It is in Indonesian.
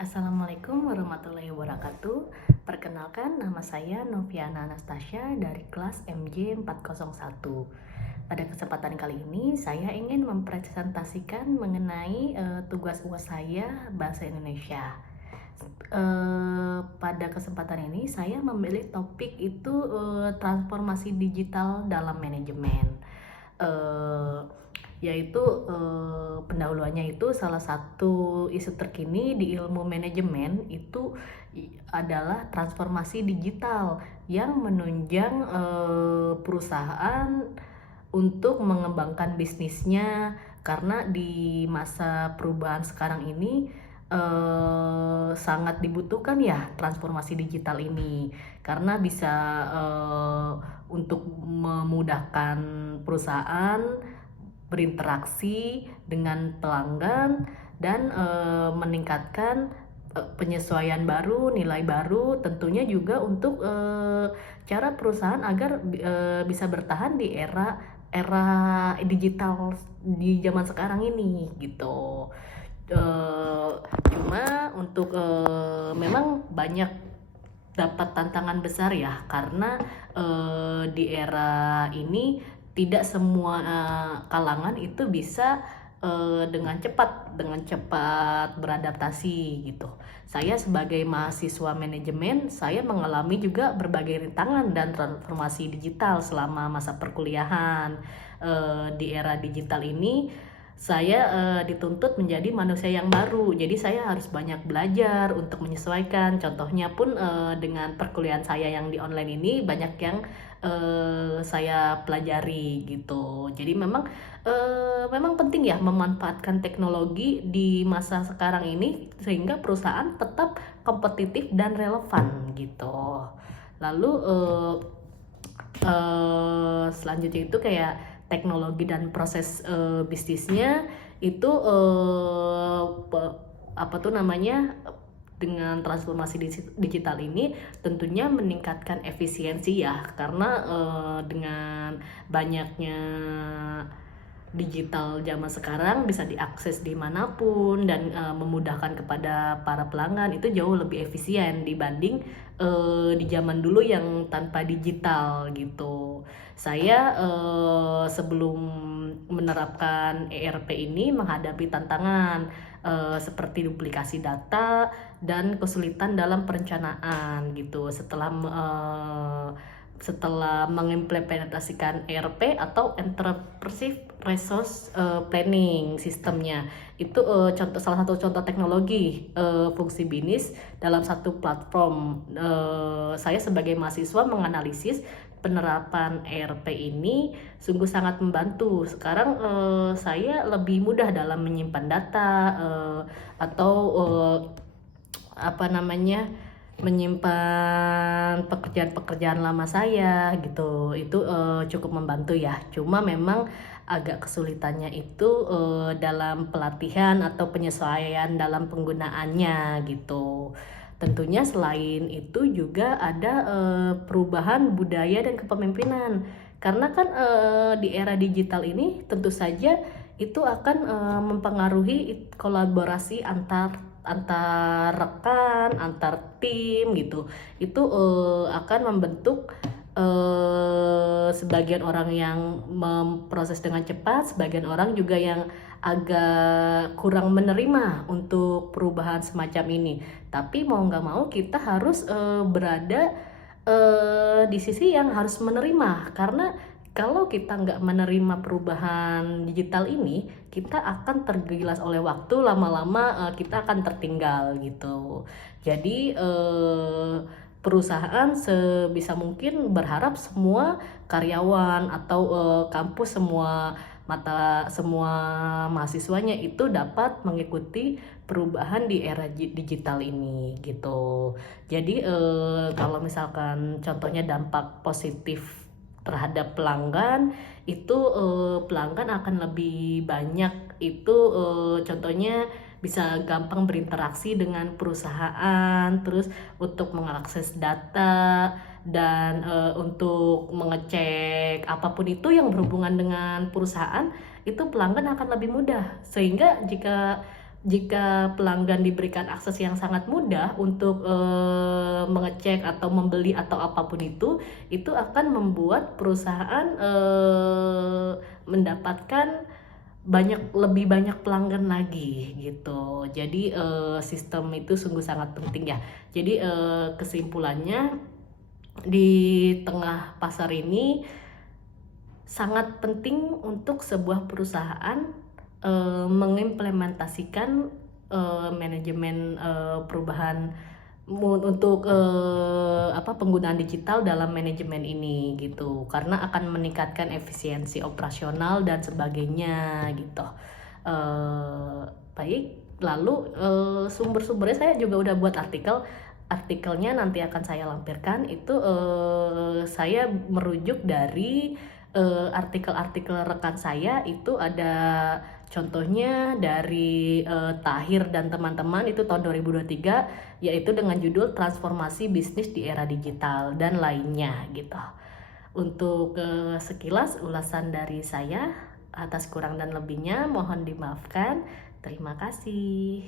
Assalamualaikum warahmatullahi wabarakatuh. Perkenalkan, nama saya Noviana Anastasia dari kelas MJ 401. Pada kesempatan kali ini, saya ingin mempresentasikan mengenai tugas UAS saya Bahasa Indonesia. Pada kesempatan ini, saya memilih topik itu transformasi digital dalam manajemen. Eh, Yaitu pendahuluannya itu salah satu isu terkini di ilmu manajemen itu adalah transformasi digital yang menunjang perusahaan untuk mengembangkan bisnisnya, karena di masa perubahan sekarang ini sangat dibutuhkan ya transformasi digital ini, karena bisa untuk memudahkan perusahaan berinteraksi dengan pelanggan dan meningkatkan penyesuaian baru, nilai baru, tentunya juga untuk cara perusahaan agar bisa bertahan di era digital di zaman sekarang ini gitu. Eh, Cuma untuk memang banyak dapat tantangan besar ya, karena di era ini tidak semua kalangan itu bisa dengan cepat beradaptasi gitu. Saya sebagai mahasiswa manajemen, saya mengalami juga berbagai rintangan dan transformasi digital selama masa perkuliahan. Di era digital ini saya dituntut menjadi manusia yang baru, jadi saya harus banyak belajar untuk menyesuaikan. Contohnya pun dengan perkuliahan saya yang di online ini, banyak yang saya pelajari gitu. Jadi memang penting ya memanfaatkan teknologi di masa sekarang ini sehingga perusahaan tetap kompetitif dan relevan gitu. Lalu selanjutnya itu kayak teknologi dan proses bisnisnya itu apa tuh namanya, dengan transformasi digital ini tentunya meningkatkan efisiensi ya, karena dengan banyaknya digital zaman sekarang bisa diakses dimanapun dan memudahkan kepada para pelanggan, itu jauh lebih efisien dibanding di zaman dulu yang tanpa digital gitu. Saya sebelum menerapkan ERP ini menghadapi tantangan seperti duplikasi data dan kesulitan dalam perencanaan gitu. Setelah mengimplementasikan ERP atau Enterprise Resource Planning sistemnya, itu salah satu contoh teknologi fungsi bisnis dalam satu platform. Saya sebagai mahasiswa menganalisis penerapan ERP ini sungguh sangat membantu. Sekarang saya lebih mudah dalam menyimpan data atau apa namanya, menyimpan pekerjaan-pekerjaan lama saya gitu. Itu cukup membantu ya. Cuma memang agak kesulitannya itu dalam pelatihan atau penyesuaian dalam penggunaannya gitu. Tentunya selain itu juga ada perubahan budaya dan kepemimpinan. Karena kan di era digital ini tentu saja itu akan mempengaruhi kolaborasi antar rekan, antar tim gitu. Itu akan membentuk sebagian orang yang memproses dengan cepat, sebagian orang juga yang agak kurang menerima untuk perubahan semacam ini. Tapi mau nggak mau kita harus berada di sisi yang harus menerima, karena kalau kita nggak menerima perubahan digital ini, kita akan tergilas oleh waktu, lama-lama kita akan tertinggal gitu. Jadi perusahaan sebisa mungkin berharap semua karyawan atau kampus, semua mahasiswanya itu dapat mengikuti perubahan di era digital ini gitu. Jadi kalau misalkan contohnya dampak positif terhadap pelanggan, itu pelanggan akan lebih banyak itu contohnya bisa gampang berinteraksi dengan perusahaan, terus untuk mengakses data dan untuk mengecek apapun itu yang berhubungan dengan perusahaan, itu pelanggan akan lebih mudah. Sehingga jika jika pelanggan diberikan akses yang sangat mudah untuk mengecek atau membeli atau apapun itu akan membuat perusahaan mendapatkan lebih banyak pelanggan lagi gitu. Jadi sistem itu sungguh sangat penting ya. Jadi kesimpulannya, di tengah pasar ini sangat penting untuk sebuah perusahaan mengimplementasikan manajemen perubahan untuk penggunaan digital dalam manajemen ini gitu, karena akan meningkatkan efisiensi operasional dan sebagainya gitu. Baik, lalu sumber-sumbernya saya juga udah buat artikelnya nanti akan saya lampirkan. Itu saya merujuk dari artikel-artikel rekan saya. Itu ada contohnya dari Tahir dan teman-teman, itu tahun 2023, yaitu dengan judul Transformasi Bisnis di Era Digital dan lainnya gitu. Untuk sekilas ulasan dari saya, atas kurang dan lebihnya mohon dimaafkan. Terima kasih.